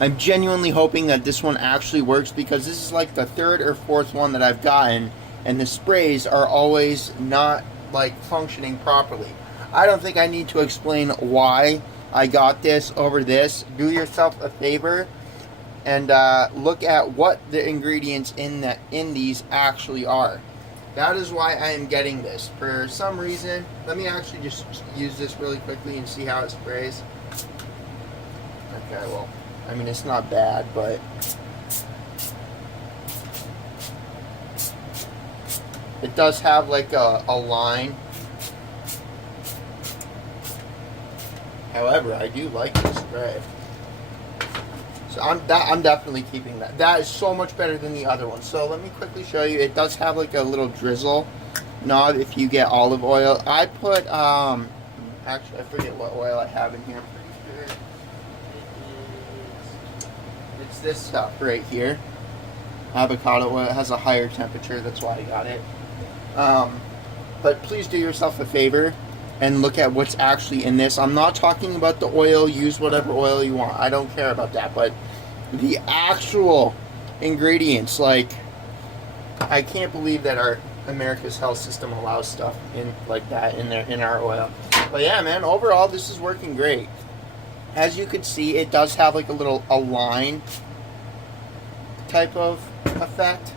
I'm genuinely hoping that this one actually works, because this is like the third or fourth one that I've gotten, and the sprays are always not like functioning properly. I don't think I need to explain why I got this over this. Do yourself a favor and look at what the ingredients in these actually are. That is why I am getting this. For some reason, let me actually just use this really quickly and see how it sprays. Okay, well, I mean, it's not bad, but it does have like a line. However, I do like this spray. So I'm definitely keeping that. That is so much better than the other one. So let me quickly show you. It does have like a little drizzle knob if you get olive oil. I put actually I forget what oil I have in here. I'm pretty sure it's this stuff right here. Avocado oil. It has a higher temperature. That's why I got it. But please do yourself a favor and look at what's actually in this. I'm not talking about the oil. Use whatever oil you want. I don't care about that. But the actual ingredients, like, I can't believe that our America's health system allows stuff in like that in our oil. But yeah, man, overall this is working great. As you can see, it does have like a line type of effect.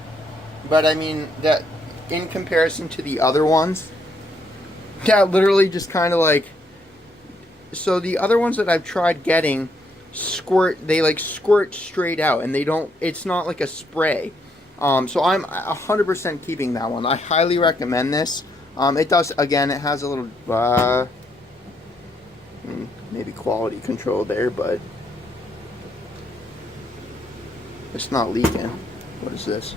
But I mean, that in comparison to the other ones, yeah, literally just kind of like, so the other ones that I've tried getting they like squirt straight out, and they don't, it's not like a spray. So I'm 100% keeping that one. I highly recommend this. It does, again, it has a little maybe quality control there, but it's not leaking. What is this?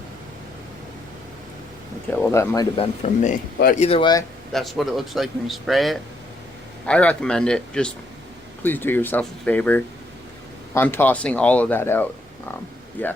Okay, well, that might have been from me, but either way, that's what it looks like when you spray it. I recommend it. Just please do yourself a favor. I'm tossing all of that out. Yeah.